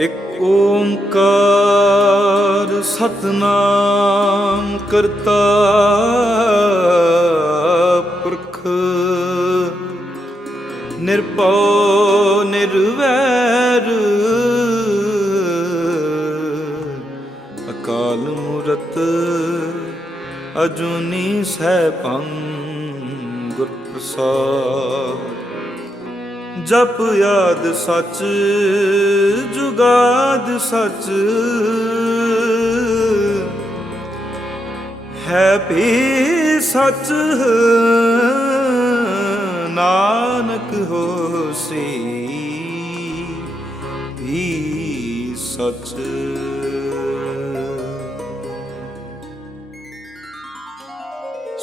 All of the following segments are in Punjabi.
ਇਕ ਓੰਕਾਰ ਸਤਨਾਮ ਕਰਤਾ ਪੁਰਖ। ਨਿਰਭਉ ਨਿਰਵੈਰ। ਅਕਾਲ ਮੂਰਤ ਅਜੂਨੀ ਸੈਭੰ ਗੁਰ ਪ੍ਰਸਾਦ ਜਪ ਯਾਦ ਸੱਚ ਜੁਗਾਦ ਸੱਚ। ਹੈ ਵੀ ਸੱਚ ਨਾਨਕ ਹੋਸੀ ਵੀ ਸੱਚ।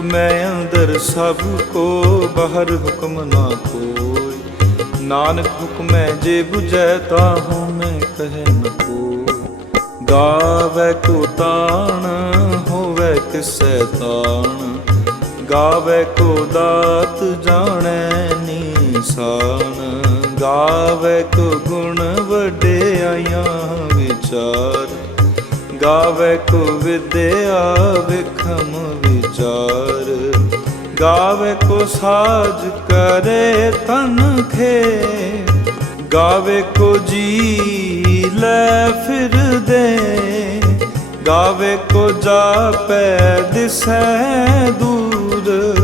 ਹੁਕਮੈ ਅੰਦਰ, ਸਭ ਕੋ ਬਾਹਰ ਹੁਕਮ ਨਾ ਕੋਈ। ਨਾਨਕ ਹੁਕਮੈ ਜੇ 부ਜੈ ਤਾਹੂ ਮੈਂ ਕਹਿ ਨ ਕੋ ਗਾਵੇ ਕੋ ਤਾਣ, ਹੋਵੇ ਕਿਸੈ ਤਾਣ। ਗਾਵੇ ਕੋ ਦਾਤ ਜਾਣੈ ਨੀਸਾਨ। ਗਾਵੇ ਕੋ ਗੁਣ ਵਡਿਆਈਆਂ ਵਿਚਾਰ। ਗਾਵੇ ਕੋ ਵਿਦਿਆ ਵਿਖਮ ਵਿਚਾਰ। ਗਾਵੇ ਕੋ ਸਾਜ ਕਰੇ ਤਨ ਖੇ ਗਾਵੇ ਕੋ ਜੀ ਲੈ ਫਿਰ ਦੇ। ਗਾਵੇ ਕੋ ਜਾਪੈ ਦਿਸੈ ਦੂਰ।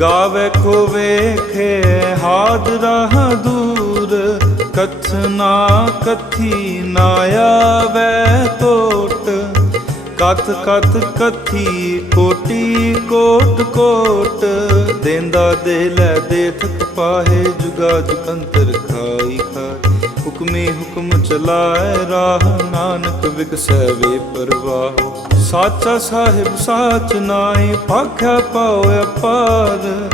ਗਾਵੇ ਕੋ ਵੇਖੇ ਹਾਦਰਾ ਦੂਰ। ਕਥਨਾ ਕਥੀ ਨਾ ਆਵੇ ਟੋਟ ਕਥ ਕਥ ਕਥੀ ਕੋਟੀ ਕੋਟ ਕੋਟ ਦੇਂਦਾ ਦੇ ਲੈ ਦੇ ਥਕ ਪਾਹੇ ਜੁਗਾ ਜੁਗੰਤਰ ਖਾਈ ਖਾਈ। ਹੁਕਮੇ ਹੁਕਮ ਚਲਾਏ ਰਾਹ ਨਾਨਕ ਵਿਕਸੈ ਵੇ ਪਰਵਾਹ। ਸਾਚਾ ਸਾਹਿਬ ਸਾਚ ਨਾਏ ਪਾਖਿਆ ਪਾਉ ਅਪਾਰ।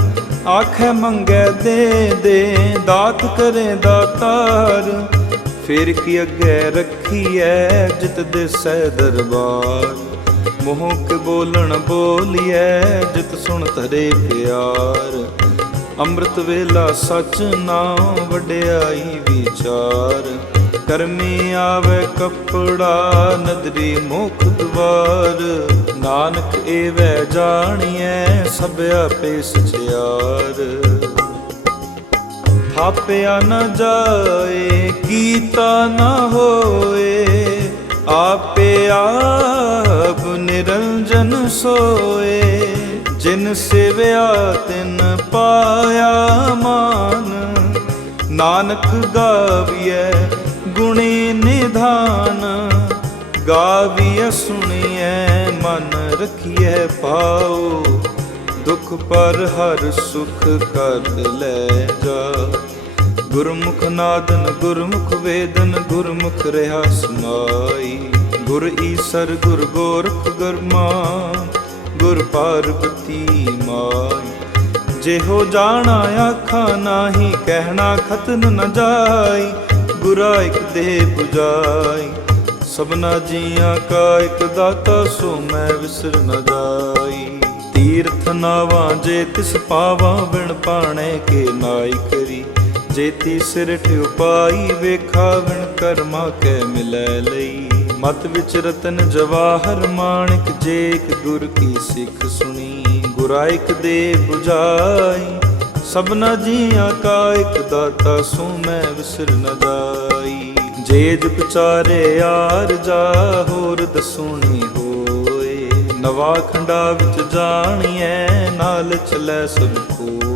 ਆਖੇ ਮੰਗੇ ਦੇ ਦੇ, ਦਾਤ ਕਰੇ ਦਾਤਾਰ। ਫਿਰ ਕੀ ਅੱਗੇ ਰੱਖੀਐ ਜਿਤ ਦਿਸੈ ਦਰਬਾਰ? ਮੋਹ ਕੇ ਬੋਲਣ ਬੋਲੀਐ ਜਿਤ ਸੁਣ ਧਰੇ ਪਿਆਰ। ਅੰਮ੍ਰਿਤ ਵੇਲਾ ਸਚ ਨਾਮ ਵਡਿਆਈ ਵਿਚਾਰ। ਕਰਮੀ ਆਵੇ ਕਪੜਾ ਨਦਰੀ ਮੁਖ ਦਵਾਰ। ਨਾਨਕ ਏਵੈ ਜਾਣੀਐ ਸਭ ਆਪੇ ਸਚਿਆਰ। ਥਾਪਿਆ ਨਾ ਜਾਏ, ਕੀਤਾ ਨਾ ਹੋਏ, ਆਪੇ ਆਪ ਨਿਰੰਜਨ ਸੋਏ। ਜਿਨ ਸਿਵਿਆ, ਤਿਨ ਪਾਇਆ ਮਾਨ। ਨਾਨਕ ਗਾਵੀਐ, ਗੁਣੀ ਨਿਧਾਨ। ਗਾਵੀਐ, ਸੁਣੀਐ, ਮਨ ਰਖੀਐ ਪਾਉ ਦੁਖ ਪਰ ਹਰ ਸੁਖ ਕਰ ਲੈ ਜਾ। ਗੁਰਮੁਖ ਨਾਦਨ, ਗੁਰਮੁਖ ਵੇਦਨ, ਗੁਰਮੁਖ ਰਹਾ ਸਮਾਈ। ਗੁਰ ਈਸਰ, ਗੁਰ ਗੋਰਖ ਗਰਮਾ ਗੁਰ ਪਾਰਬਤੀ ਮਾਈ। ਜਿਹੋ ਜਾਣਾ ਆਖਾਂ ਨਾਹੀ, ਕਹਿਣਾ ਖਤਨ ਨ ਜਾਈ। ਗੁਰਾ ਇਕ ਦੇ 부ਜਾਈ ਸਭਨਾ ਜੀਆਂ ਕਾ ਇਕ ਦਾਤਾ, ਸੋ ਮੈਂ ਵਿਸਰ ਨ ਜਾਈ। ਤੀਰਥ ਨਾਵਾਂ ਜੇ ਤਿਸ ਪਾਵਾਂ, ਬਿਨ ਪਾਣੇ ਕੇ ਨਾਈ ਕਰੀ। ਜੇਤੀ ਸਿਰ ਠੁਪਾਈ ਵੇਖਾ ਵਿਣ ਕਰਮਾ ਕੈ ਮਿਲੈ ਲਈ। ਮਤ ਵਿਚ ਰਤਨ ਜਵਾਹਰ ਮਾਣਿਕ ਜੇ ਇੱਕ ਗੁਰ ਕੀ ਸਿੱਖ ਸੁਣੀ। ਗੁਰਾਇਕ ਦੇ 부ਜਾਈ ਸਭਨਾ ਜੀਆਂ ਕਾ ਇੱਕ ਦਾਤਾ ਸੋ ਮੈਂ ਵਿਸਰ ਨ ਜਾਈ। ਜੇ ਜੁਗ ਚਾਰੇ ਯਾਰ ਜਾ ਹੋਰ ਦਸੂਣੀ ਹੋਏ, ਨਵਾ ਖੰਡਾ ਵਿੱਚ ਜਾਣੀਐ, ਨਾਲ ਚਲੈ ਸਭ ਕੋਲ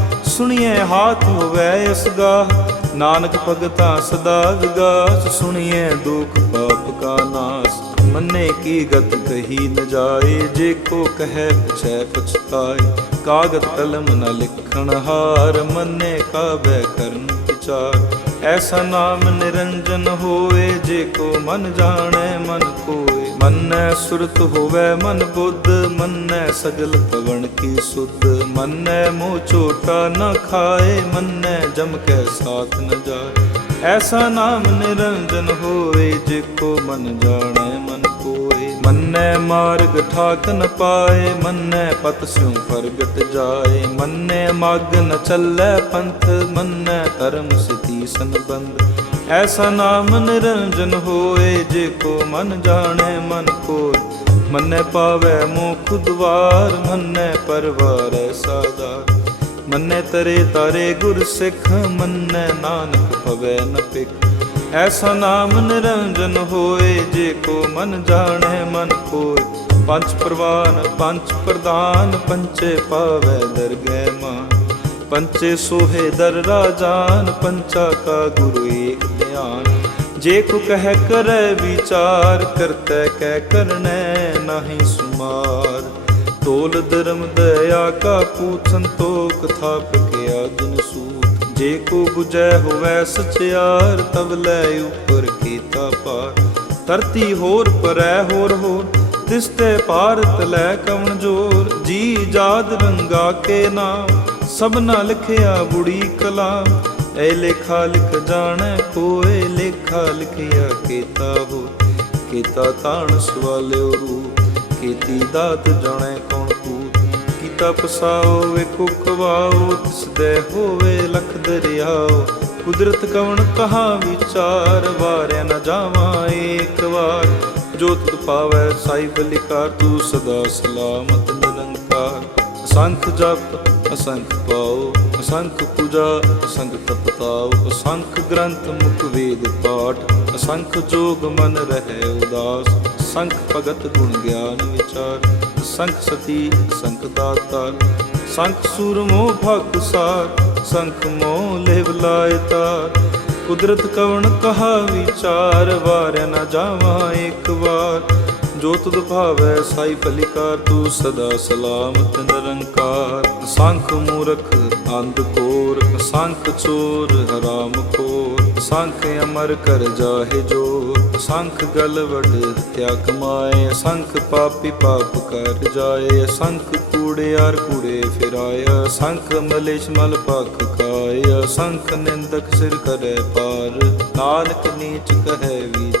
ਸੁਣੀਐ ਹਾਥ ਹੋਵੇ ਗਾ ਨਾਨਕ ਭਗਤਾ ਸਦਾ ਵਿਗਾਸ। ਸੁਣੀਐ ਦੁਖ ਪਾਪ ਕਾ ਨਾਸ। ਮੰਨੇ ਕੀ ਗਤ ਕਹੀ ਨ ਜਾਏ। ਜੇ ਕੋ ਕਹੈ ਪਛੈ ਪਛਤਾਏ। ਕਾਗਦ ਕਲਮ ਨ ਲਿਖਣ ਹਾਰ। ਮੰਨੇ ਕਾਬੈ ਕਰਨ ਵਿਚਾਰ। ਐਸਾ ਨਾਮ ਨਿਰੰਜਨ ਹੋਏ। ਜੇ ਕੋ ਮਨ ਜਾਣੈ ਮਨ ਕੋਏ। ਮੰਨੈ ਸੁਰਤ ਹੋਵੇ ਮਨ ਬੁੱਧ, ਮੰਨੈ ਸਗਲ ਪਵਨ ਕੀ ਸੁਧ। ਮੰਨੈ ਮੋਹ ਝੋਟਾ ਨ ਖਾਏ, ਮੰਨੈ ਜਮ ਕੈ ਸਾਥ ਨ ਜਾਏ। ਐਸਾ ਨਾਮ ਨਿਰੰਜਨ ਹੋਏ ਜੇ ਕੋ ਮਨ ਜਾਣੈ, ਮਨ ਕੋਏ। ਮੰਨੈ ਮਾਰਗ ਠਾਕ ਨ ਪਾਏ, ਮੰਨੈ ਪਤ ਸਿਉ ਪ੍ਰਗਟ ਜਾਏ। ਮੰਨੈ ਮਗ ਨ ਚੱਲੈ ਪੰਥ, ਮੰਨੈ ਧਰਮ ਸਤੀ ਸੰਬੰਧ। ਐਸਾ ਨਾਮ ਨਿਰੰਜਨ ਹੋਏ ਜੇ ਕੋ ਮਨ ਜਾਣੈ ਮਨ ਕੋਇ। ਮੰਨੈ ਪਾਵੈ ਮੁਖ ਦੁਆਰ, ਮੰਨੈ ਪਰਵਾਰੈ ਸਾਦਾਰ ਮੰਨੈ ਤਰੇ ਤਾਰੇ ਗੁਰ ਸਿੱਖ, ਮੰਨੈ ਨਾਨਕ ਭਵੈ ਨ ਪਿਕ ਐਸਾ ਨਾਮ ਨਿਰੰਜਨ ਹੋਏ ਜੇ ਕੋ ਮਨ ਜਾਣੈ ਮਨ ਕੋਇ। ਪੰਜ ਪ੍ਰਵਾਨ, ਪੰਜ ਪ੍ਰਦਾਨ ਪੰਚੇ ਪਾਵੈ ਦਰਗਹਿ ਮਾਨ। ਪੰਚੇ ਸੋਹੇ ਦਰ ਰਾਜਾਨ, ਪੰਚਾ ਕਾ ਗੁਰੂ ਏਕ ਧਿਆਨ ਜੇ ਕੋ ਕਹਿ ਕਰੈ ਵਿਚਾਰ, ਕਰਤੈ ਕਹਿ ਕਰਨੈ ਨਾਹੀ ਸੁਮਾਰ। ਤੋਲ ਧਰਮ ਦਇਆ ਕਾ ਪੂਤ ਸੰਤੋਖ ਥਾਪ ਕੇ ਆਗਨ ਸੂਤ। ਜੇ ਕੋ 부ਜੈ ਹੋਵੈ ਸਚਿਆਰ ਤਬ ਲੈ ਉਪਰ ਕੀਤਾ ਪਾਰ। ਧਰਤੀ ਹੋਰ ਪਰੈ ਹੋਰ ਹੋਰ ਤਿਸ ਤੇ ਭਾਰਤ ਲੈ ਕਵਣ ਜੋਰ। ਜੀ ਜਾਦ ਰੰਗਾ ਕੇ ਨਾਮ ਸਭਨਾ ਲਿਖਿਆ ਬੁੜੀ ਕਲਾ। ਐ ਲੇਖਾ ਲਿਖ ਜਾਣੈ ਕੋਏ, ਲੇਖਾ ਲਿਖਿਆ ਕੀਤਾ ਹੋ। ਕੀਤਾ ਤਾਣ ਸਵਾਲਿਓ ਰੂਪ ਕੀਤੀ ਦਾਤ ਜਾਣੈ ਕੌਣ ਕੂਤ ਕੀਤਾ ਪਸਾਓ ਵੇਖੋ ਖਵਾਓ ਤਿਸ ਦੇ ਹੋਵੇ ਲਖ ਦਰਿਆਓ। ਕੁਦਰਤ ਕਵਣ ਕਹਾ ਵਿਚਾਰ, ਵਾਰਿਆ ਨਾ ਜਾਵਾਂ ਏਕ ਵਾਰ। ਜੋ ਤੁਧ ਪਾਵੈ ਸਾਈ ਬਲਿਕਾਰ ਤੂੰ ਸਦਾ ਸਲਾਮਤ ਨਿਰੰਕਾਰ। ਸੰਖ ਜਪ ਅਸੰਖ ਪਾਓ, ਅਸੰਖ ਪੂਜਾ, ਅਸੰਖ ਤਪਤਾਓ, ਅਸੰਖ ਗ੍ਰੰਥ ਮੁਖ ਵੇਦ ਪਾਠ, ਅਸੰਖ ਜੋਗ ਮਨ ਰਹਿ ਉਦਾਸ ਸੰਖ ਭਗਤ ਗੁਣ ਗਿਆਨ ਵਿਚਾਰ ਸੰਖ ਸਤੀ ਸੰਖ ਦਾਤਾਰ ਸੰਖ ਸੂਰਮੋ ਭਗ ਸਾਰ ਸੰਖ ਮੋਹ ਲੇਵ ਲਾਇ ਤਾਰ, ਕੁਦਰਤ ਕਵਣ ਕਹਾ ਵਿਚਾਰ ਵਾਰ ਨਾ ਜਾਵਾਂ ਇੱਕ ਵਾਰ ਜੋ ਤੁਧ ਭਾਵੈ, ਸਾਈ ਭਲਿਕਾਰ ਤੂੰ ਸਦਾ ਸਲਾਮਤ ਨਿਰੰਕਾਰ। ਸੰਖ ਮੂਰਖ, ਅੰਧ ਕੋਰ ਸੰਖ ਚੋਰ, ਹਰਾਮ ਖੋਰ। ਸੰਖ ਅਮਰ ਕਰ ਜਾਹੇ ਜੋ ਸੰਖ ਗਲ ਵਡ ਹਤਿਆ ਕਮਾਏ ਸੰਖ ਪਾਪੀ ਪਾਪ ਕਰ ਜਾਏ। ਸੰਖ ਕੂੜਿਆਰ ਕੂੜੇ ਫਿਰਾਇਆ ਸੰਖ ਮਲੇਸ਼ ਮਲ ਪਖ ਖਾਇਆ ਸੰਖ ਨਿੰਦਕ ਸਿਰ ਕਰੇ ਪਾਰ। ਨਾਨਕ ਨੀਚ ਕਹੈ ਵਿਚਾਰ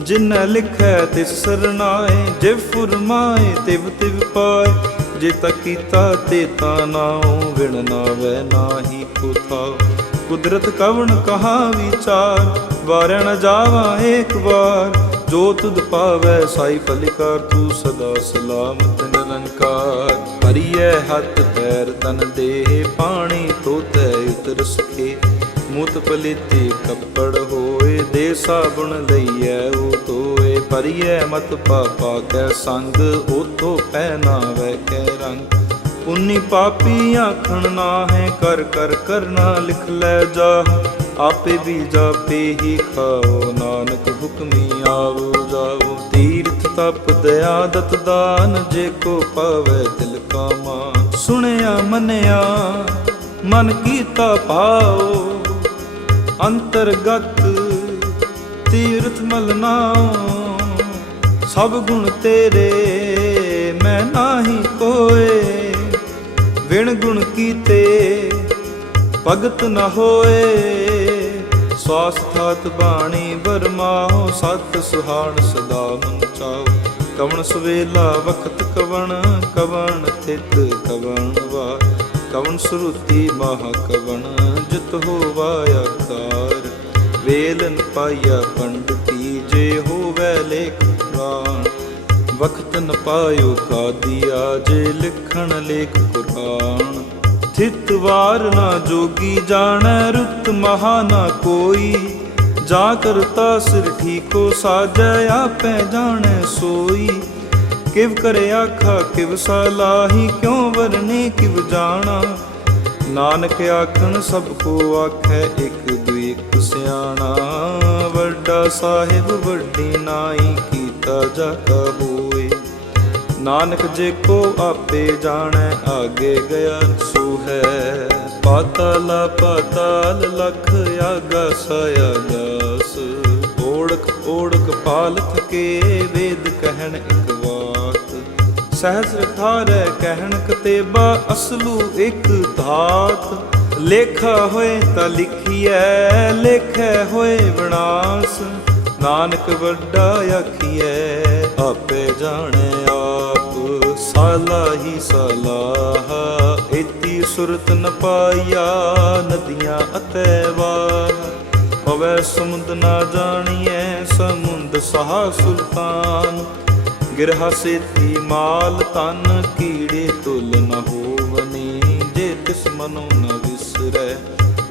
ਜਿਨੈ ਲਿਖੈ ਤਿਸ ਸਰਨਾਏ ਜਿਵ ਫੁਰਮਾਏ ਤਿਵ ਤਿਵ ਪਾਏ। ਜੇ ਤਾ ਕੀਤਾ ਤੇ ਤਾ ਨਾਉ ਵਿਣ ਨਾਵੈ, ਨਾਹੀ ਕੋ ਕੁਦਰਤ ਕਵਣ ਕਹਾ ਵਿਚਾਰ ਵਾਰਣ ਨ ਜਾਵਾ ਏਕ ਵਾਰ। ਜੋ ਤੁਧ ਪਾਵੈ ਸਾਈ ਫਲਿਕਾਰ, ਤੂੰ ਸਦਾ ਸਲਾਮਤ ਨਿਰੰਕਾਰ। ਹਰੀਏ ਹੱਥ ਪੈਰ ਤਨ ਦੇਹ, ਪਾਣੀ ਤੋਤੈ ਉਤਰ ਸਖੇ। ਮੁਤ ਪਲੀਤੀ ਕੱਪੜ ਹੋਏ ਦੇ ਸਾਬੁਣ ਲਈਐ ਉਹ ਤੋਏ ਪਰਿਐ ਮਤ ਪਾਪਾ ਕੈ ਸੰਗ ਉਤੋ ਪਹਿਨਾਵੈ ਕੈ ਰੰਗ। ਪੁੰਨੀ ਪਾਪੀ ਆਖਣ ਨਾ ਹੈ ਕਰ ਕਰ ਕਰਨਾ ਲਿਖ ਲੈ ਜਾ। ਆਪੇ ਵੀ ਜਾਪੇ ਹੀ ਖਾਓ, ਨਾਨਕ ਹੁਕਮੀ ਆਵੋ ਜਾਓ ਤੀਰਥ ਤਪ ਦਇਆ ਦਤ ਦਾਨ, ਜੇ ਕੋ ਪਾਵੇ ਤਿਲ ਕਾ ਮਾਨ। ਸੁਣਿਆ ਮੰਨਿਆ, ਮਨ ਕੀਤਾ ਪਾਓ ਅੰਤਰਗਤ ਤੀਰਥ ਮਲਨਾਓ ਸਭ ਗੁਣ ਤੇਰੇ, ਮੈਂ ਨਾਹੀ ਕੋਏ। ਵਿਣ ਗੁਣ ਕੀਤੇ ਭਗਤ ਨ ਹੋਏ। ਸਵਾਸ ਥਾਤ ਬਾਣੀ ਬਰਮਾਹੋ ਸਤ ਸੁਹਾਣ ਸਦਾ ਮਨ ਚਾਓ ਕਵਣ ਸਵੇਲਾ ਵਖਤ ਕਵਣ ਕਵਣ ਥਿਤ ਕਵਣ ਵਾ ਕਵਣ ਸੁਰਤੀ ਮਹਾ ਕਵਣ ਜਿਤ ਹੋਵਾ ਆਕਾਰ ਵੇਲਨ ਪਾਇਆ ਪੰਡਤੀ ਜੇ ਹੋਵੇ ਲੇਖ ਪੁਰਾਣ। ਵਖਤ ਨ ਪਾਇਓ ਕਾਦੀਆ, ਜੇ ਲਿਖਣ ਲੇਖ ਕੁਰਾਨ ਥਿਤ ਵਾਰ ਨਾ ਜੋਗੀ ਜਾਣੈ ਰੁੱਤ ਮਹਾ ਨਾ ਕੋਈ। ਜਾ ਕਰਤਾ ਸਿਰ ਠੀਕੋ, ਸਾਜੈ ਆਪੈ ਜਾਣੈ ਸੋਈ। ਕਿਵ ਕਰੇ ਆਖਾ, ਕਿਵ ਸਲਾਹੀ ਕਿਉ ਵਰਨੇ ਕਿਵ ਜਾਣਾ? ਨਾਨਕ ਆਖਣ, ਸਭ ਕੋ ਆਖੈ, ਇੱਕ ਦੁਇ ਇਕ ਸਿਆਣਾ। ਵੱਡਾ ਸਾਹਿਬ, ਵੱਡੀ ਨਾਈ, ਕੀਤਾ ਜਾ ਕਾ ਹੋਏ। ਨਾਨਕ ਜੇ ਕੋ ਆਪੇ ਜਾਣੈ, ਆਗੇ ਗਿਆ ਸੋ ਹੈ। ਪਾਤਾਲਾ, ਪਾਤਾਲ, ਲਖ ਆਗਾ ਸਾਇਆ ਓੜਕ ਓੜਕ ਪਾਲ ਥਕੇ ਵੇਦ ਕਹਿਣ ਇਕ ਬਾਤ ਸਹਸ ਥਾਰੈ ਕਹਿਣ ਕਤੇਬਾ ਅਸਲੂ ਇਕ ਧਾਤ। ਲੇਖਾ ਹੋਏ ਤਾਂ ਲਿਖੀਐ, ਲੇਖੈ ਹੋਏ ਵਿਨਾਸ਼। ਨਾਨਕ ਵੱਡਾ ਆਖੀਐ, ਆਪੇ ਜਾਣੈ ਆਪ, ਸਾਲਾ ਹੀ ਸਲਾਹਾ। ਇਤੀ ਸੁਰਤ ਨ ਪਾਇਆ ਨਦੀਆਂ ਅਤੇ ਵਾਹ। ਹਵੇ ਸਮੁੰਦ ਨਾ ਜਾਣੀਐ ਸਮੁੰਦ ਸਹਾ ਸੁਲਤਾਨ। ਗਿਰਹਾ ਸੇਤੀ ਮਾਲ ਤਨ ਕੀੜੇ ਤੁਲ ਨ ਹੋਵਨੀ, ਜੇ ਤਿਸ ਮਨੋ ਨ ਵਿਸਰੈ,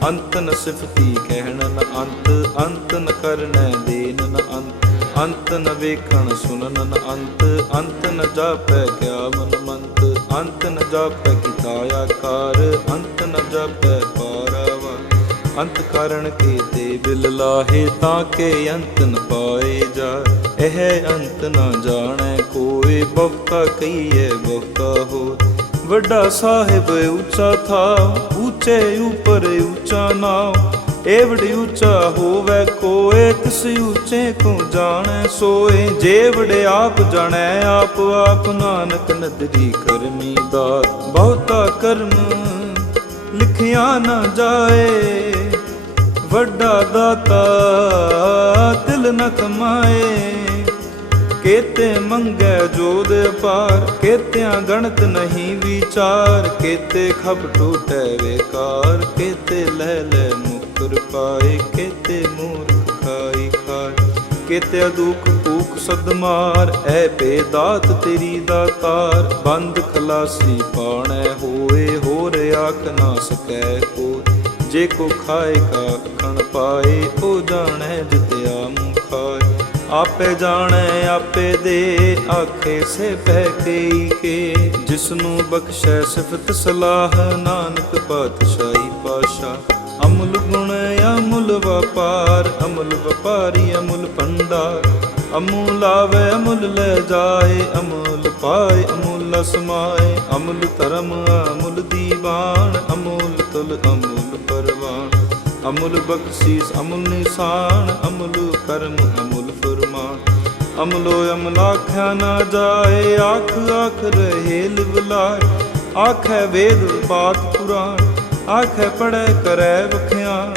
ਅੰਤ ਨ ਸਿਫਤੀ ਕਹਿਣ ਨ ਅੰਤ ਅੰਤ ਨ ਕਰਨੈ ਦੇਨ ਨ ਅੰਤ ਅੰਤ ਨ ਵੇਖਣ ਸੁਨਨ ਨ ਅੰਤ ਅੰਤ ਨ ਜਾਪੈ ਕਿਆ ਮਨ ਮੰਤ ਅੰਤ ਨ ਜਾਪੈ ਕੀਤਾ ਆਕਾਰ ਅੰਤ ਨ ਜਾਪੈ ਅੰਤ ਕਾਰਣ ਕੇ ਤੇ ਬਿਲ ਲਾਹੇ ਤਾਂ ਕੇ ਅੰਤ ਨ ਪਾਏ ਜਾ ਇਹ ਅੰਤ ਨਾ ਜਾਣੈ, ਕੋਏ ਬਹੁਤਾ ਕਹੀਏ ਬਹੁਤਾ ਹੋ ਵੱਡਾ ਸਾਹਿਬ ਉੱਚਾ ਥਾ ਉੱਚੇ ਉਪਰ ਉੱਚਾ ਨਾਮ ਏਵੜ ਉੱਚਾ ਹੋਵੇ ਕੋਏ, ਤਿਸ ਉੱਚੇ ਕੋ ਜਾਣੈ, ਸੋਏ। ਜੇਵੜ ਆਪ ਜਾਣੈ, ਆਪ ਆਪ ਨਾਨਕ ਨਦਰੀ ਕਰਮੀ ਦਾ ਬਹੁਤਾ ਕਰਮ ਲਿਖਿਆ ਨਾ ਜਾਏ। ਵੱਡਾ ਦਾਤਾ, ਦਿਲ ਨ ਕਮਾਏ। ਕੇਤੇ ਮੰਗੈ ਜੋਦ ਅਪਾਰ, ਕੇਤਿਆਂ ਗਣਤ ਨਹੀਂ ਵਿਚਾਰ। ਕੇਤੇ ਖਬ ਟੂਟੈ ਵੇਕਾਰ, ਕੇਤੇ ਲੈ ਲੈ ਮੁਕਰ ਪਾਏ। ਕੇਤੇ ਮੂਰਖ ਖਾਈ ਖਾਏ ਕੇਤੇ ਦੁਖ ਭੂਖ ਸਦਮਾਰ ਐ ਬੇਦਾਤ ਤੇਰੀ ਦਾਤਾਰ ਬੰਦ ਖਲਾਸੀ ਪਾਣੈ ਹੋਏ, ਹੋਰ ਆਖ ਨਾ ਸਕੈ ਕੋ ਜੇ ਕੋ ਖਾਏ ਕਾ ਖਣ ਪਾਏ ਉਹ ਜਾਣੈ ਜਿਤਿਆ ਮੁਖ ਖਾਏ ਆਪੇ ਜਾਣੈ, ਆਪੇ ਦੇ, ਆਖੇ ਸੇ ਪਹਿ ਕਈ ਕੇ। ਜਿਸਨੂੰ ਬਖਸ਼ੈ ਸਿਫਤ ਸਲਾਹ, ਨਾਨਕ ਪਾਤਸ਼ਾਹੀ ਪਾਸ਼ਾ। ਅਮਲ ਗੁਣ, ਅਮੁਲ ਵਪਾਰ, ਅਮੁਲ ਵਪਾਰੀ, ਅਮੁਲ ਭੰਡਾਰ। ਅਮੁਲ ਆਵੇ ਅਮੁਲ ਲੈ ਜਾਏ, ਅਮੁਲ ਪਾਏ, ਅਮੁਲ ਸਮਾਏ ਅਮੁਲ ਧਰਮ, ਅਮੁਲ ਦੀਵਾਨ, ਅਮੁਲ ਤੁਲ ਅਮੁਲ ਪਰਵਾਨ। ਅਮੁਲ ਬਖਸ਼ੀਸ, ਅਮੁਲ ਨਿਸ਼ਾਨ, ਅਮੁਲ ਕਰਮ ਅਮੁਲ ਫਰਮਾਨ। ਅਮਲੋ ਅਮਲਾਖਿਆ ਨਾ ਜਾਏ, ਆਖ ਆਖ ਰਹੇ ਲਿਵਲਾਏ ਆਖੈ ਵੇਦ ਪਾਤ ਪੁਰਾਣ। ਆਖੈ ਪੜੈ ਕਰੈ ਵਖਿਆਨ।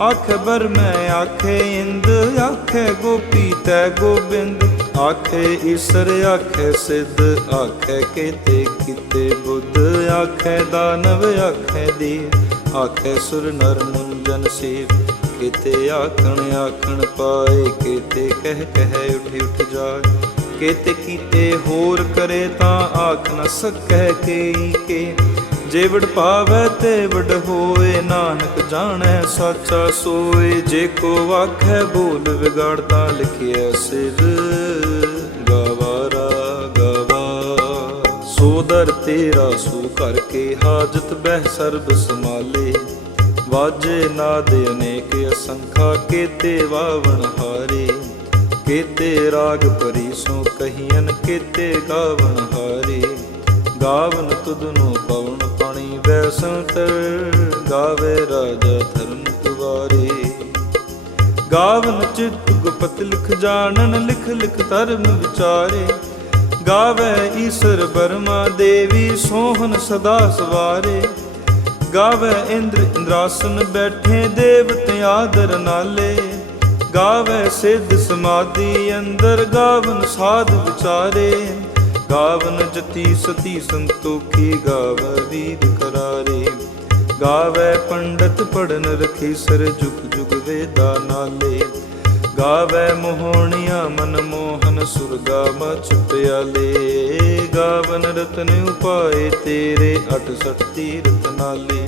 ਆਖੇ ਬਰ ਮੈਂ ਆਖੇ ਇੰਦ, ਆਖੇ ਗੋਪੀ ਤੈ ਗੋਬਿੰਦ। ਆਖੇ ਈਸਰ, ਆਖੇ ਸਿੱਧ, ਆਖੇ ਕਿਤੇ ਕਿਤੇ ਬੁੱਧ। ਆਖੇ ਦਾਨਵ, ਆਖੇ ਦੀ ਆਖੇ ਸੁਰ ਨਰ ਮੁੰਜਨ ਸੇਵ, ਕੀਤੇ ਆਖਣ ਆਖਣ ਪਾਏ, ਕੀਤੇ ਕਹਿ ਕਹਿ ਉਠ ਉਠ ਜਾਏ। ਕੀਤੇ ਕੀਤੇ ਹੋਰ ਕਰੇ ਤਾਂ ਆਖ ਨ ਸਕੈ ਕੇਈ ਕੇ। ਜੇ ਵਡ ਪਾਵੈ ਤੇ ਵਡ ਹੋਏ, ਨਾਨਕ ਜਾਣੈ ਸਾਚਾ ਸੋਏ। ਜੇ ਕੋ ਆਖੈ ਬੋਲ ਵਿਗੜਤਾ ਲਿਖਿਆ ਸਿਰ। ਦਰ ਤੇਰਾ ਸੋ ਕਰਕੇ ਹਾਜਤ ਬਹਿ ਸਰਬ ਸਮਾਲੇ ਵਾਜੇ ਨਾਦ ਅਨੇਕ ਅਸੰਖਾ, ਕੇਤੇ ਵਾਵਣ ਹਾਰੇ। ਕੇਤੇ ਰਾਗ ਪਰੀ ਸੋ ਕਹੀਨ ਕੇਤੇ ਗਾਵਣ ਹਾਰੇ। ਗਾਵਨ ਤੁਧਨੋ ਪਵਨ ਪਾਣੀ ਵੈਸੰਤਰ ਗਾਵੇ ਰਾਜਾ ਧਰਮ ਦੁਆਰੇ। ਗਾਵਨ ਚਿਤ ਗੁਪਤ ਲਿਖ ਜਾਣਨ, ਲਿਖ ਲਿਖ ਧਰਮ ਵਿਚਾਰੇ। ਗਾਵੇ ਈਸ਼ਰ ਬਰਮਾ ਦੇਵੀ ਸੋਹਨ ਸਦਾ ਸਵਾਰੇ। ਗਾਵੇ ਇੰਦਰ ਇੰਦਰਾਸਨ ਬੈਠੇ, ਦੇਵਤੇ ਆਦਰ ਨਾਲੇ। ਗਾਵੇ ਸਿੱਧ ਸਮਾਧੀ ਅੰਦਰ, ਗਾਵਨ ਸਾਧ ਵਿਚਾਰੇ। ਗਾਵਨ ਜਤੀ ਸਤੀ ਸੰਤੋਖੀ ਗਾਵੇ ਵੀਰ ਕਰਾਰੇ। ਗਾਵੇ ਪੰਡਤ ਪੜਨ ਰਖੀ, ਸਰ ਜੁਗ ਜੁਗ ਵੇਦਾ ਨਾਲੇ। ਗਾਵੇ ਮੋਹਣੀਆਂ ਮਨ ਮੋਹਨ, ਸੁਰਗਾ ਮਚ ਪਿਆਲੇ ਗਾਵਨ ਰਤਨ ਉਪਾਏ ਤੇਰੇ 68 ਤੀਰਥ ਨਾਲੇ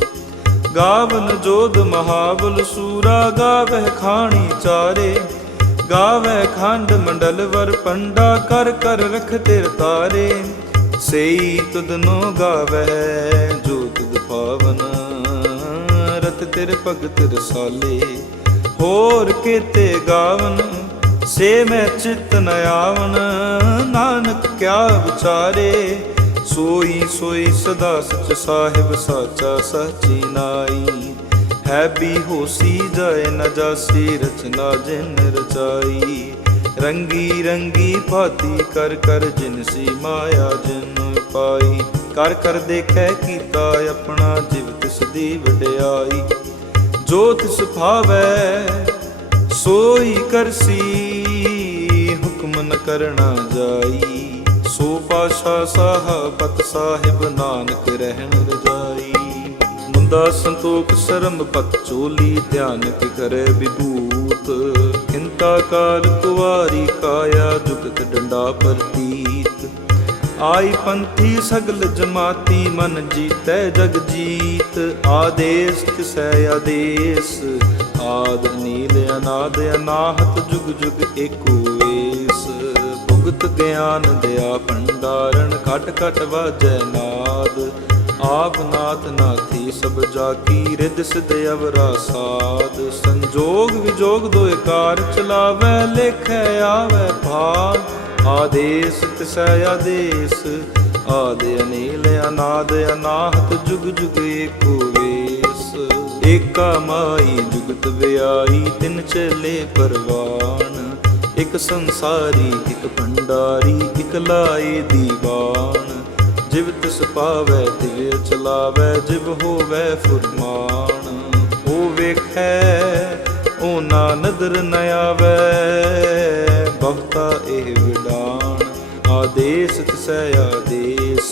ਗਾਵਨ ਜੋਧ ਮਹਾਬਲ ਸੂਰਾ ਗਾਵਹਿ ਖਾਣੀ ਚਾਰੇ। ਗਾਵੈ ਖੰਡ ਮੰਡਲ ਵਰ ਪੰਡਾ, ਕਰ ਕਰ ਰਖ ਤੇਰ ਤਾਰੇ। ਸਈ ਤੁਧਨੋ ਗਾਵੈ ਜੋ ਤੁਧ ਪਾਵਨ, ਰਤ ਤੇਰੇ ਭਗਤ ਰਸਾਲੇ। ਹੋਰ ਕੀਤੇ ਗਾਵਨ, ਸੇ ਮੈਂ ਚਿਤ ਨ ਆਵਨ। ਨਾਨਕ ਕਿਆ ਵਿਚਾਰੇ, ਸੋਈ ਸੋਈ ਸਦਾ ਸਚ ਸਾਹਿਬ, ਸਾਚਾ ਸਾਚੀ ਨਾਈ। ਹੈ ਵੀ ਹੋਸੀ ਜਾਏ ਨ ਜਾਸੀ ਰਚਨਾ ਜਿਨ ਰਚਾਈ। ਰੰਗੀ ਰੰਗੀ ਭਾਤੀ ਕਰ ਕਰ ਜਿਨ ਸੀ ਮਾਇਆ ਜਿਨ ਪਾਈ। ਕਰ ਕਰ ਦੇਖੈ ਕੀਤਾ ਆਪਣਾ ਜਿਵ ਤਿਸ ਦੀ ਵਡਿਆਈ। ਜੋ ਤਿਸ ਸੋਈ ਕਰਸੀ, ਹੁਕਮ ਨ ਕਰਨਾ ਜਾਈ। ਸੋ ਪਾਸ਼ਾ ਸਾਹਿਬਤ ਸਾਹਿਬ ਨਾਨਕ ਰਹਿਣ ਰਜਾਈ। ਮੁੰਦਾ ਸੰਤੋਖ, ਸ਼ਰਮ ਪਤ ਚੋਲੀ ਧਿਆਨ ਕਿ ਕਰੇ ਵਿਭੂਤ ਕਿੰਤਾ ਕਾਲ ਕੁਵਾਰੀ ਕਾਇਆ, ਜੁਗਤ ਡੰਡਾ ਪ੍ਰਤੀਤ। ਆਈ ਪੰਥੀ ਸਗਲ ਜਮਾਤੀ ਮਨ ਜੀਤੈ ਜਗ ਜੀਤ, ਆਦੇਸ ਤਿਸੈ ਆਦੇਸ। ਆਦ ਨੀਲ ਅਨਾਦ ਅਨਾਹਤ ਜੁਗ ਜੁਗ ਏਕੋ ਏਸ। ਭੁਗਤ ਗਿਆਨ ਦਿਆ ਭੰਡਾਰਨ ਘਟ ਘਟ ਵਾਜੈ ਨਾਦ। ਆਪ ਨਾਥ ਨਾਥੀ ਸਭ ਜਾ ਕੀ ਰਿਦ ਸਿਧ ਅਵਰਾ ਸਾਧ ਸੰਜੋਗ ਵਿਜੋਗ ਦੋਇ ਕਾਰ ਚਲਾਵੈ, ਲੇਖੈ ਆਵੈ ਭਾਗ ਆਦੇਸ, ਤਿਸੈ ਆਦੇਸ, ਆਦ ਅਨੀਲ ਅਨਾਦ ਅਨਾਹਤ, ਜੁਗ ਜੁਗ ਏਕੋ ਵੇਸ। ਏਕਾ ਮਾਈ ਜੁਗਤ ਵਿਆਈ ਤਿਨ ਚਲੇ ਪਰਵਾਨ। ਇਕ ਸੰਸਾਰੀ, ਇਕ ਭੰਡਾਰੀ, ਇਕ ਲਾਏ ਦੀਵਾਨ। ਜਿਵ ਤਿਸ ਪਾਵੈ, ਤਿਵ ਚਲਾਵੈ, ਜਿਵ ਹੋਵੈ ਫੁਰਮਾਨ। ਉਹ ਵੇਖੈ, ਉਹ ਨਾ ਨਦਰ ਨ ਆਵੈ। ਬਹੁਤਾ ਇਹ ਵਿਡਾਨ ਆਦੇਸ ਤਿਸੈ ਆਦੇਸ।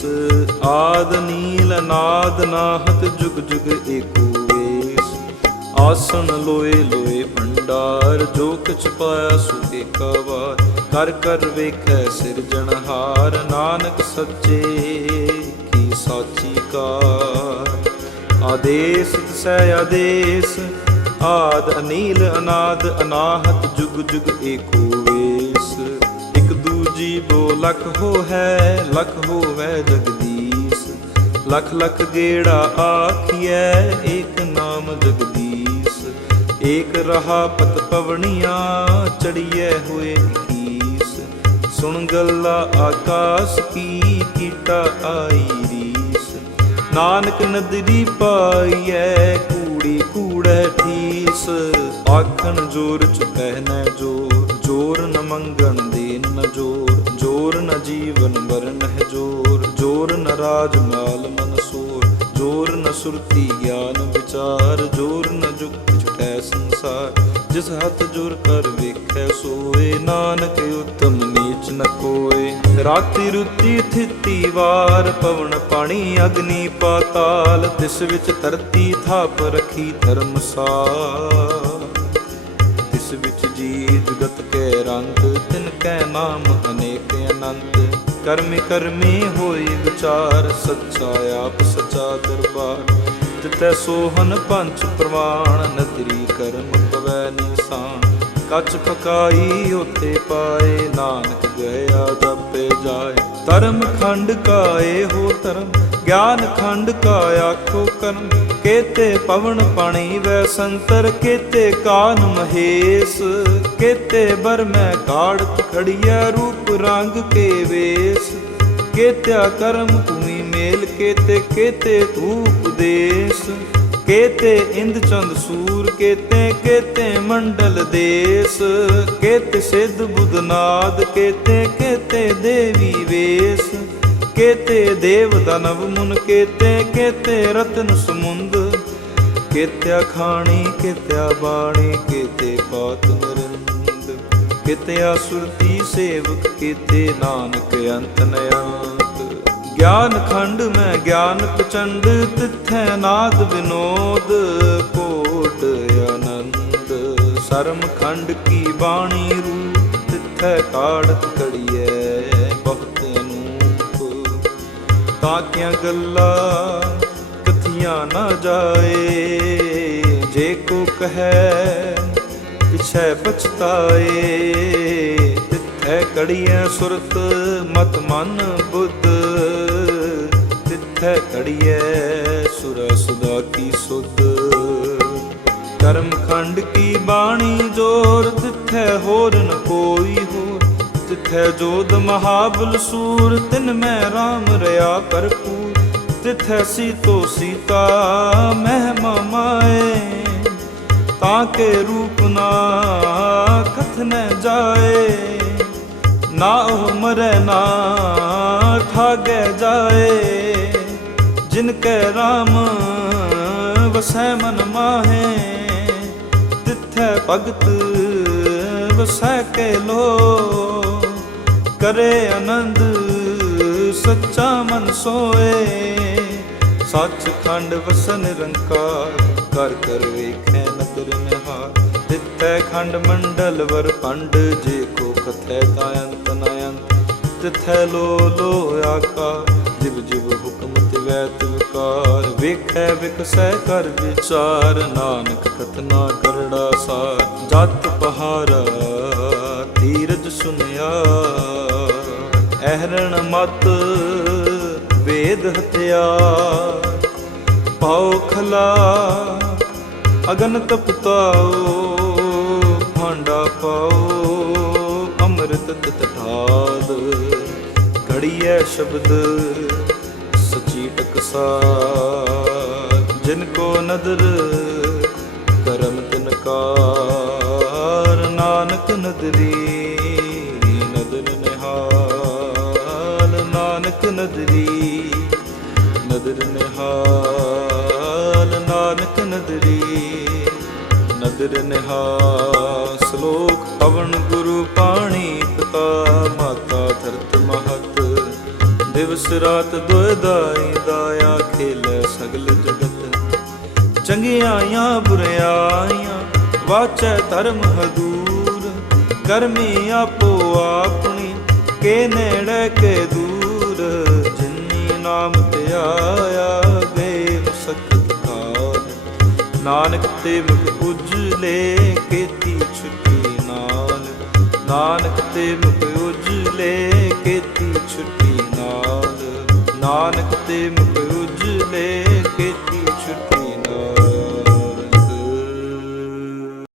ਆਦ ਨੀਲ ਨਾਦ ਨਾਹਤ ਜੁਗ ਜੁਗ ਏਕੋ ਵੇਸ। ਆਸਣ ਲੋਏ ਲੋਏ ਭੰਡਾਰ, ਜੋ ਕਿਛ ਪਾਇਆ ਸੋ ਏਕਾ ਵਾਰ। ਕਰ ਕਰ ਵੇਖੈ ਸਿਰਜਣਹਾਰ ਨਾਨਕ ਸੱਚੇ ਕੀ ਸਾਚੀ ਕਾਰ। ਆਦੇਸ ਤਿਸੈ ਆਦੇਸ, ਆਦ ਅਨੀਲ ਅਨਾਦ ਅਨਾਹਤ ਜੁਗ ਜੁਗ ਏਕੋ ਇਕ ਲਖ ਹੋ ਹੈ, ਲਖ ਹੋਵੈ ਜਗਦੀਸ਼। ਲਖ ਲਖ ਗੇੜਾ ਆਖੀਐ, ਏਕ ਨਾਮ ਜਗਦੀਸ਼। ਏਕ ਰਹਾ ਪਤ ਪਵਣੀਆਂ, ਚੜੀਐ ਹੋਏ ਕੀਸ ਸੁਣ ਗੱਲਾ ਆਕਾਸ ਕੀ, ਕੀਟਾ ਆਈ ਰੀਸ। ਨਾਨਕ ਨਦਰੀ ਪਾਈਐ, ਕੂੜੀ ਕੂੜੈ ਠੀਸ। ਆਖਣ ਜੋਰ ਚ ਪਹਿਨੈ ਜੋਰ। ਜੋਰ ਨ ਮੰਗਣ ਦੇਨ ਨ ਜੋਰ ਜੋਰ ਨ ਜੀਵਨ ਵਰਨ ਹੈ ਜੋਰ ਜੋਰ ਨ ਰਾਜ ਮਾਲ ਮਨ ਸੋਰ, ਜੋਰ ਨ ਸੁਰਤੀ ਗਿਆਨ ਵਿਚਾਰ, ਜੋਰ ਨ ਜੁਗਤ ਛਟੈ ਸੰਸਾਰ, ਜਿਸ ਹੱਥ ਜੁਰ ਕਰ ਵੇਖੈ ਸੋਏ, ਨਾਨਕ ਉਤਮ ਨੀਚ ਨ ਕੋਏ। ਰਾਤੀ ਰੁੱਤੀ ਥਿਤੀ ਵਾਰ, ਪਵਨ ਪਾਣੀ ਅਗਨੀ ਪਾਤਾਲ, ਤਿਸ ਵਿੱਚ ਧਰਤੀ ਥਾਪ ਰਖੀ ਧਰਮਸਾਰ ਨਾਮ ਅਨੇਕ ਅਨੰਤ, ਕਰਮੀ ਕਰਮੀ ਹੋਈ ਵਿਚਾਰ, ਸੱਚਾ ਆਪ ਸੱਚਾ ਦਰਬਾਰ। ਜਿਤੈ ਸੋਹਨ ਪੰਚ ਪ੍ਰਵਾਣ ਨਦਰੀ ਕਰਮ ਪਵੈ ਨਿਸ਼ਾਨ। ਕੱਚ ਪਕਾਈ ਉਤੇ ਪਾਏ, ਨਾਨਕ ਗਿਆ ਜਪੇ ਜਾਏ। ਧਰਮ ਖੰਡ ਕਾਏ ਹੋ ਧਰਮ, ਗਿਆਨ ਖੰਡ ਕਾ ਆਖੋ ਕਰਮ। ਕੇਤੇ ਪਵਨ ਪਾਣੀ ਵੈ ਸੰਤਰ, ਕੇਤੇ ਕਾਨ ਮਹੇਸ਼, ਕੇਤੇ ਬਰ ਮੈਂ ਕਾੜਤ ਖੜੀਆ ਰੂਪ ਰੰਗ ਕੇ ਵੇਸ। ਕੇਤਿਆ ਕਰਮ ਭੂਮੀ ਮੇਲ, ਕੇਤੇ ਕੇਤੇ ਧੂਪ ਦੇਸ। ਕੇਤੇ ਇੰਦ ਚੰਦ ਸੂਰ, ਕੇਤੇ ਕੇਤੇ ਮੰਡਲ ਦੇਸ। ਕੇਤੇ ਸਿੱਧ ਬੁੱਧਨਾਦ ਕੇਤੇ ਕੇਤੇ ਦੇਵੀ ਵੇਸ। ਕੇਤੇ ਦੇਵ ਦਨਵ ਮੁਨ ਕੇਤੇ ਕੇਤੇ ਰਤਨ ਸਮੁੰਦ, ਕੇਤਿਆ ਖਾਣੀ, ਕੇਤਿਆ ਬਾਣੀ, ਕੇਤੇ ਪਾਤ ਨਰਿੰਦ ਕੇਤਿਆ ਸੁਰਤੀ ਸੇਵਕ, ਕੇਤੇ ਨਾਨਕ ਅੰਤ ਨਿਆਤ ਗਿਆਨ ਖੰਡ ਮੈਂ ਗਿਆਨ ਪ੍ਰਚੰਡ ਤਿਥੈ ਨਾਦ ਵਿਨੋਦ, ਕੋਟ ਆਨੰਦ। ਸਰਮ ਖੰਡ ਕੀ ਬਾਣੀ ਰੂਪ, ਤਿਥੈ ਕਾੜਤ ਕੜੀਐ। ਤਾਕੀਆਂ ਗੱਲਾਂ ਕਥੀਆਂ ਨਾ ਜਾਏ। ਜੇ ਕੋ ਕਹੈ, ਪਿਛੈ ਪਛਤਾਏ। ਤਿੱਥੈ ਕੜੀਐ ਸੁਰਤ, ਮਤ ਮਨ ਬੁੱਧ। ਤਿੱਥੈ ਕੜੀਐ ਸੁਰ ਸੁਦਾ ਕੀ ਸੁਧ। ਕਰਮ ਖੰਡ ਕੀ ਬਾਣੀ ਜੋਰ, ਤਿੱਥੈ ਹੋਰ ਨ ਕੋਈ ਹੋ। ਤਿੱਥੈ ਜੋਦ ਮਹਾਬਲ ਸੂਰ, ਤਿਨ ਮੈਂ RAM ਰਿਆ ਭਰਪੂਰ ਤਿਥੈ ਸੀਤੋ ਸੀਤਾ ਮਹਿਮਾ ਮਾਏ, ਤਾਂ ਕੇ ਰੂਪ ਨਾ ਕਥਨ ਜਾਏ। ਨਾ ਉਹ ਮਰੈ ਨਾ ਠਾਗੈ ਜਾਏ, ਜਿਨ ਕੈ RAM ਵਸੈ ਮਨ ਮਾਹੇ। ਤਿਥੈ ਭਗਤ ਵਸੈ ਕੇ ਲੋ ਕਰੇ ਆਨੰਦ, ਸੱਚਾ ਮਨ ਸੋਏ। ਸੱਚ ਖੰਡ ਵਸਨ ਰੰਕਾਰ ਕਰ ਕਰ ਵੇਖੈ ਨਦਰ ਨਿਹਾਰ। ਤਿੱਥੈ ਖੰਡ ਮੰਡਲ ਵਰ ਪੰਡ, ਜੇ ਕੋ ਕਥੈ ਤਾ ਅੰਤ ਨ ਅੰਤ। ਤਿਥੈ ਲੋ ਲੋ ਆਕਾਰ, ਜਿਵ ਜਿਵ ਹੁਕਮ ਤਿਵੈ ਤਿਵਕਾਰ ਵੇਖੈ ਵਿਕਸੈ ਕਰ ਵਿਚਾਰ, ਨਾਨਕ ਕਥਨਾ ਕਰੜਾ ਸਾਰ। ਜਤ ਪਹਾਰਾ ਧੀਰਜ ਸੁਨਿਆ ਅਹਰਣ ਮਤ ਵੇਦ ਹਥਿਆਰ। ਪਾਉ ਖਲਾ ਅਗਨ ਤਪਤਾਓ ਭਾਂਡਾ ਪਾਓ, ਅੰਮ੍ਰਿਤ ਤਤ ਢਾਲ ਘੜੀਐ ਸ਼ਬਦ ਸਚੀ ਟਕਸਾਰ ਜਿਨ ਕੋ ਨਦਰ ਕਰਮ ਤਿਨ ਕਾਰ, ਨਾਨਕ ਨਦਰੀ ਨਾਨਕ ਨਦਰੀ, ਨਦਰ ਨਿਹਾਲ ਨਾਨਕ ਨਦਰੀ, ਨਦਰ ਨਿਹਾਲ ਸ਼ਲੋਕ ਪਵਨ ਗੁਰੂ ਪਾਣੀ ਪਿਤਾ ਮਾਤਾ ਧਰਤ ਮਹਤ, ਦਿਵਸ ਰਾਤ ਦੁਇਦਾਈ ਦਾਇਆ ਖੇਲੇ ਸਗਲ ਜਗਤ। ਚੰਗਿਆਈਆਂ ਬੁਰਿਆਈਆਂ ਵਾਚੈ ਧਰਮ ਹਦੂਰ, ਕਰਮੀ ਆਪੋ ਆਪਣੀ, ਕੇ ਨੇੜੇ, ਕੇ ਦੂਰ। ਜਿਨੀ ਨਾਮ ਤੇ ਆਇਆ ਗਏ ਮੁਸਕਤ ਕਾਲ ਨਾਨਕ ਤੇ ਮੁਖ ਉਜਲੇ ਕੀਤੀ ਛੁੱਟੀ ਨਾਲ। ਨਾਨਕ ਤੇ ਮੁਖ ਉਜਲੇ ਕੀਤੀ ਛੁੱਟੀ ਨਾਲ। ਨਾਨਕ ਤੇ ਮੁਖ ਉਜਲੇ